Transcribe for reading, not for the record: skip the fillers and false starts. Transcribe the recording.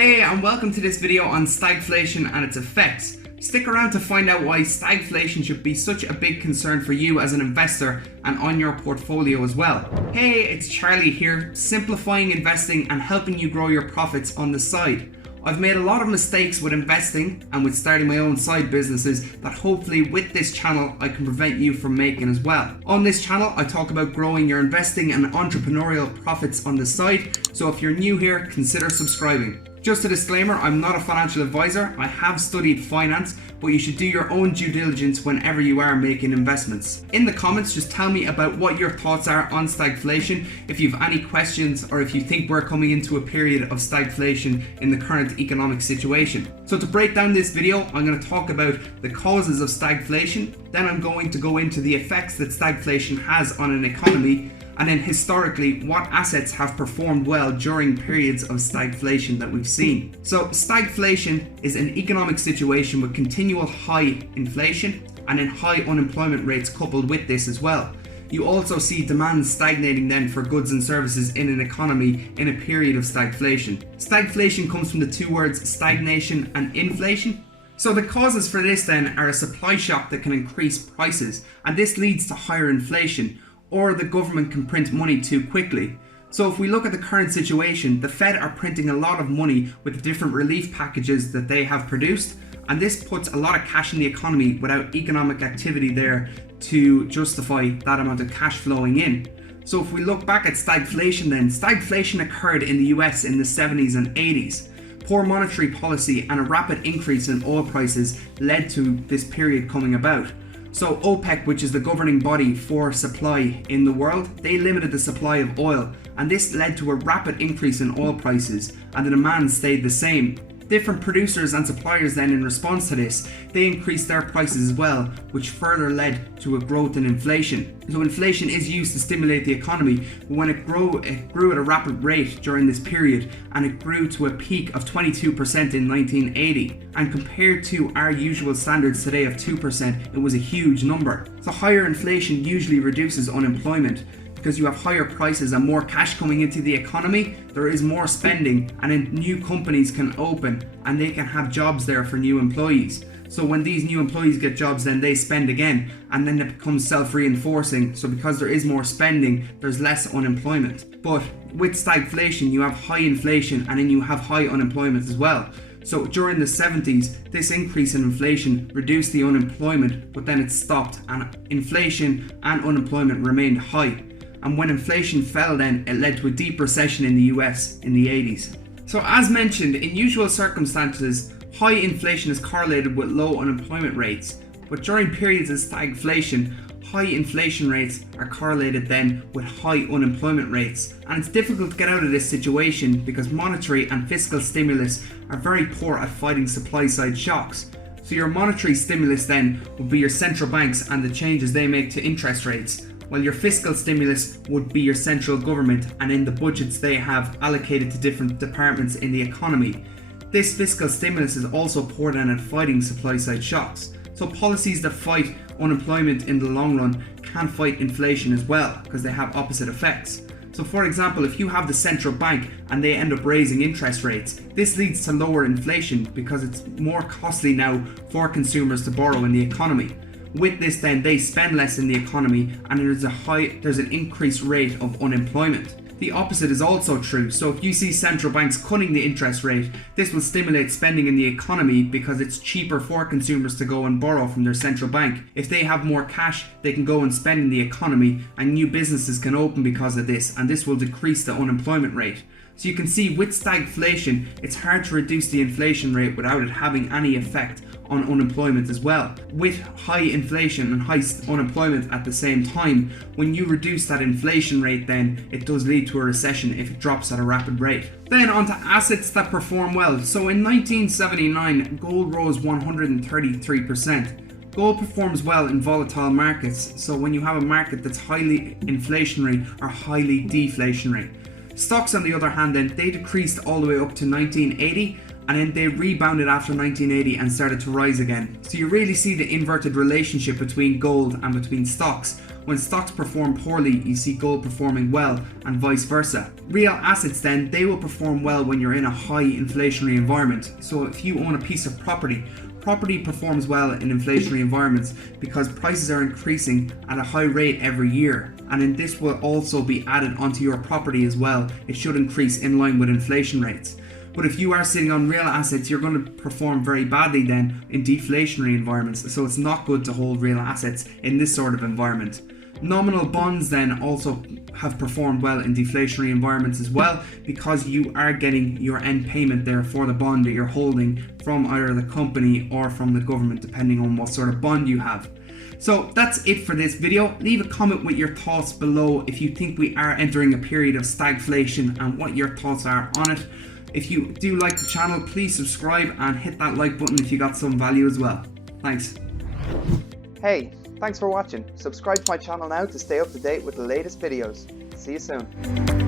Hey, and welcome to this video on stagflation and its effects. Stick around to find out why stagflation should be such a big concern for you as an investor and on your portfolio as well. Hey, it's Charlie here, simplifying investing and helping you grow your profits on the side. I've made a lot of mistakes with investing and with starting my own side businesses that hopefully with this channel I can prevent you from making as well. On this channel I talk about growing your investing and entrepreneurial profits on the side, so if you're new here, consider subscribing. Just a disclaimer, I'm not a financial advisor. I have studied finance, but you should do your own due diligence whenever you are making investments. In the comments, just tell me about what your thoughts are on stagflation, if you have any questions, or if you think we're coming into a period of stagflation in the current economic situation. So to break down this video, I'm going to talk about the causes of stagflation, then I'm going to go into the effects that stagflation has on an economy, and then historically, what assets have performed well during periods of stagflation that we've seen. So stagflation is an economic situation with continual high inflation and then high unemployment rates coupled with this as well. You also see demand stagnating then for goods and services in an economy in a period of stagflation. Stagflation comes from the two words stagnation and inflation. So the causes for this then are a supply shock that can increase prices, and this leads to higher inflation, or the government can print money too quickly. So if we look at the current situation, the Fed are printing a lot of money with the different relief packages that they have produced, and this puts a lot of cash in the economy without economic activity there to justify that amount of cash flowing in. So if we look back at stagflation then, stagflation occurred in the US in the 70s and 80s. Poor monetary policy and a rapid increase in oil prices led to this period coming about. So OPEC, which is the governing body for supply in the world, they limited the supply of oil, and this led to a rapid increase in oil prices, and the demand stayed the same. Different producers and suppliers then, in response to this, they increased their prices as well, which further led to a growth in inflation. So inflation is used to stimulate the economy, but when it grew at a rapid rate during this period, and it grew to a peak of 22% in 1980. And compared to our usual standards today of 2%, it was a huge number. So higher inflation usually reduces unemployment. Because you have higher prices and more cash coming into the economy, there is more spending, and then new companies can open and they can have jobs there for new employees. So when these new employees get jobs, then they spend again, and then it becomes self-reinforcing. So because there is more spending, there's less unemployment. But with stagflation, you have high inflation and then you have high unemployment as well. So during the 70s, this increase in inflation reduced the unemployment, but then it stopped, and inflation and unemployment remained high. And when inflation fell then, it led to a deep recession in the US in the 80s. So as mentioned, in usual circumstances, high inflation is correlated with low unemployment rates. But during periods of stagflation, high inflation rates are correlated then with high unemployment rates. And it's difficult to get out of this situation because monetary and fiscal stimulus are very poor at fighting supply side shocks. So your monetary stimulus then would be your central banks and the changes they make to interest rates, while your fiscal stimulus would be your central government and in the budgets they have allocated to different departments in the economy. This fiscal stimulus is also poured in at fighting supply side shocks. So policies that fight unemployment in the long run can fight inflation as well, because they have opposite effects. So for example, if you have the central bank and they end up raising interest rates, this leads to lower inflation because it's more costly now for consumers to borrow in the economy. With this then, they spend less in the economy and there's an increased rate of unemployment. The opposite is also true. So if you see central banks cutting the interest rate, this will stimulate spending in the economy because it's cheaper for consumers to go and borrow from their central bank. If they have more cash, they can go and spend in the economy, and new businesses can open because of this, and this will decrease the unemployment rate. So you can see with stagflation, it's hard to reduce the inflation rate without it having any effect on unemployment as well. With high inflation and high unemployment at the same time, when you reduce that inflation rate, then it does lead to a recession if it drops at a rapid rate. Then on to assets that perform well. So in 1979, gold rose 133%. Gold performs well in volatile markets, so when you have a market that's highly inflationary or highly deflationary. Stocks on the other hand then, they decreased all the way up to 1980, and then they rebounded after 1980 and started to rise again. So you really see the inverted relationship between gold and between stocks. When stocks perform poorly, you see gold performing well, and vice versa. Real assets then, they will perform well when you're in a high inflationary environment. So if you own a piece of property performs well in inflationary environments because prices are increasing at a high rate every year. And then this will also be added onto your property as well. It should increase in line with inflation rates. But if you are sitting on real assets, you're going to perform very badly then in deflationary environments. So it's not good to hold real assets in this sort of environment. Nominal bonds then also have performed well in deflationary environments as well, because you are getting your end payment there for the bond that you're holding from either the company or from the government, depending on what sort of bond you have. So that's it for this video. Leave a comment with your thoughts below if you think we are entering a period of stagflation and what your thoughts are on it. If you do like the channel, please subscribe and hit that like button if you got some value as well. Thanks. Hey, thanks for watching. Subscribe to my channel now to stay up to date with the latest videos. See you soon.